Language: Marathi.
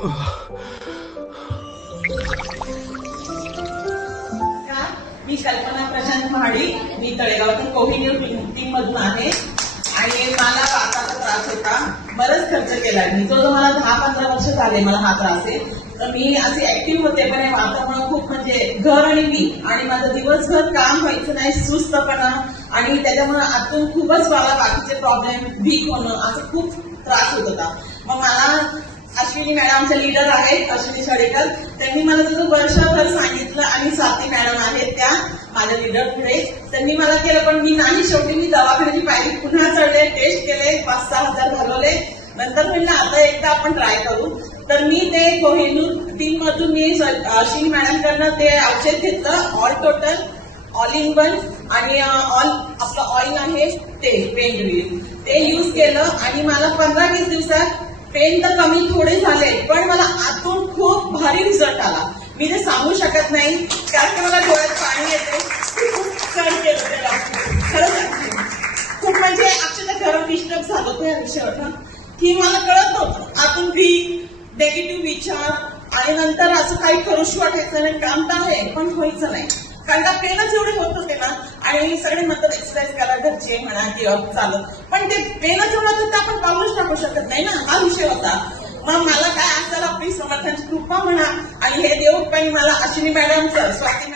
मी कल्पना प्रशांत महाडी, मी तळेगावातून कोहिनूर टीम मधून आहे आणि मला वाताचा त्रास होता. बरंच खर्च केला मी, जो मला 10-15 वर्ष झाले मला हा त्रास आहे. तर मी असे ऍक्टिव्ह होते, पण या वातामुळे खूप म्हणजे घर आणि मी आणि माझं दिवसभर काम व्हायचं नाही, सुस्तपणा आणि त्याच्यामुळे आतून खूपच मला बाकीचे प्रॉब्लेम, वीक होणं, असं खूप त्रास होत होता. मग मला अश्विनी मॅडम आमचे लीडर आहेत, अश्विनी शाडेकर, त्यांनी मला जसं वर्षभर सांगितलं आणि स्वाती मॅडम आहेत त्या माझ्या लीडर पुढे, त्यांनी मला केलं. पण मी नाही, शेवटी मी दवाखान्याची पायरी पुन्हा चढले, टेस्ट केले, 5-6 हजार घालवले. नंतर म्हणलं आता एकदा आपण ट्राय करू. तर मी ते कोहिनूर टीम मधून मी अश्विनी मॅडमकडनं ते औषध घेतलं, all total, all in one आणि ऑल आपलं ऑइल आहे ते पेन रिलीफ, ते युज केलं आणि मला 15-20 दिवसात पेन तर कमी थोडे झाले, पण मला आतून खूप भारी रिझल्ट आला. मी ते सांगू शकत नाही, कारण की मला डोळ्यात पाणी येते. खूप सहन केलं त्याला, खरंच खूप म्हणजे अक्षरशः खरं डिस्टर्ब झालं होतं या विषयावर, की मला कळत नव्हतं आतून वीक, नेगेटिव्ह विचार आणि नंतर असं काही करूशी वाटायचं नाही. काम तर आहे पण व्हायचं नाही, कारण का पेनच एवढे होत होते ना. आणि सगळे म्हणतात एक्सरसाइज करा, घरचे म्हणा किंवा चालत, पण ते पेनच एवढं होतं आपण पाऊलच टाकू शकत नाही ना, हा विषय होता. मग मला काय असेल आपली समर्थांची कृपा म्हणा आणि हे देव पण मला अश्विनी मॅडमचं, स्वाती